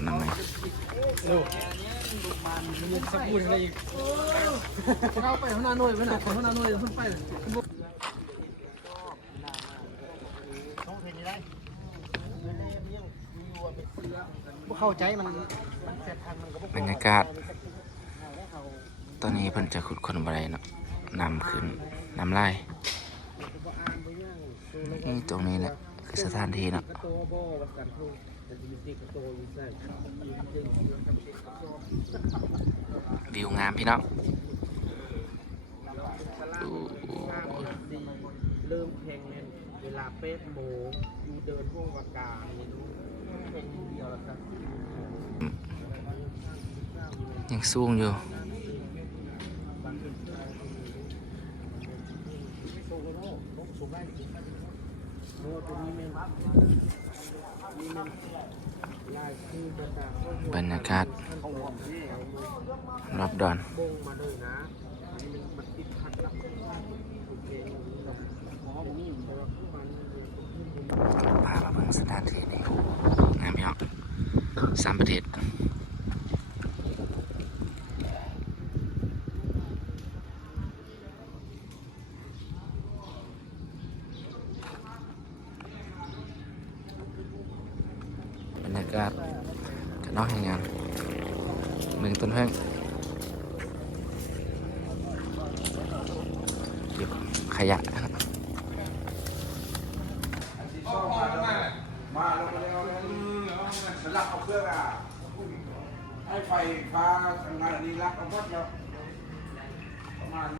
อนามัยสักพูดอะไรอีกเข้าไปข้างหน้าหน่วยไปไหนข้างหน้าหน่วยขึ้นไปเข้าใจมันบรรยากาศตอนนี้เพิ่นจะขุดคนอะไรเนาะนำขึ้นนำไล่นี่ตรงนี้แหละคือสถานที่เนาะวิวงามพี่น้องเริ่มแข่งเวลา8 โมงอยู่เดินห้องวากาแข่งเดียวแล้วครับยังสูงอยู่บรรยากาศรอบดอนพามาเบิ่งสถานที่นี้งามพี่น้อง3 ประเทศบรรยากาศกันนอกแห่งงานเมืองต้นเพิ่งเก็บขยะมาลงมาแล้วสลักเอาเครื่องให้ไฟฟ้าทำงานอันนี้รักเอาหมดแล้วประมาณ